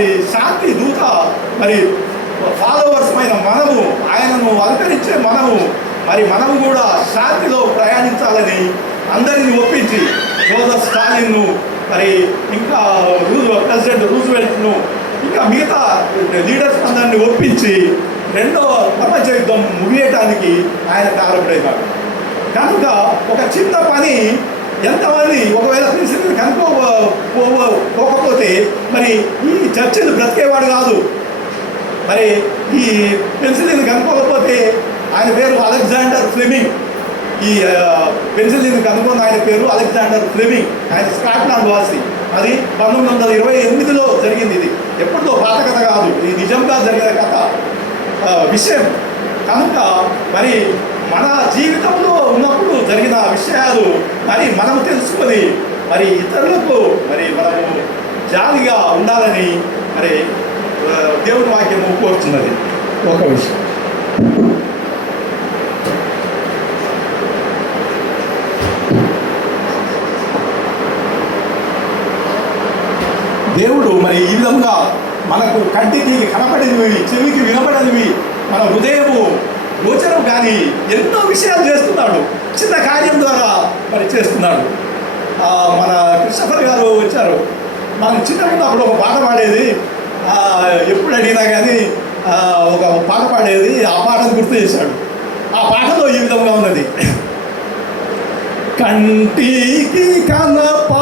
మరి శాంతి దూత, మరి ఫాలోవర్స్ అయిన మనము, ఆయనను అనుకరించే మనము కూడా శాంతిలో ప్రయాణించాలని అందరినీ ఒప్పించి జోసెఫ్ స్టాలిన్ను, మరి ఇంకా ప్రెసిడెంట్ రూజ్వెల్ట్ను, ఇంకా మిగతా లీడర్స్ అందరినీ ఒప్పించి రెండవ ప్రపంచ యుద్ధం ముగియటానికి ఆయన కారకుడైనాడు. కనుక ఒక చిన్న పని ఎంతమంది ఒకవేళ పెన్సిల్ని కనుక్కోకపోతే మరి ఈ చర్చిలు బ్రతికేవాడు కాదు. మరి ఈ పెన్సిల్ని కనుక్కోకపోతే ఆయన పేరు అలెగ్జాండర్ ఫ్లెమింగ్. ఈ పెన్సిల్ని కనుక్కున్న ఆయన పేరు అలెగ్జాండర్ ఫ్లెమింగ్. ఆయన స్కాట్లాండ్ వాసి. అది 1928లో జరిగింది. ఇది ఎప్పుడుదో పాత కథ కాదు, ఇది నిజంగా జరిగిన కథ విషయం. కనుక మరి మన జీవితంలో ఉన్నప్పుడు జరిగిన విషయాలు మరి మనం తెలుసుకొని మరి ఇతరులకు మరి మనము జాలిగా ఉండాలని మరి దేవుని వాక్యము కోరుతున్నది. ఒక విషయం, దేవుడు మరి ఈ విధంగా మనకు కంటికి కనపడినవి, చెవికి వినపడనివి, మన హృదయము గోచరం కానీ ఎన్నో విషయాలు చేస్తున్నాడు. చిన్న కార్యం ద్వారా మరి చేస్తున్నాడు. మన క్రిస్టఫర్ గారు వచ్చారు. మనం చిన్నప్పుడు అప్పుడు ఒక పాట పాడేది, ఎప్పుడు అడిగినా కానీ ఒక పాట పాడేది. ఆ పాటను గుర్తు చేశాడు. ఆ పాటలో ఈ విధంగా ఉన్నది, కంటికి కనప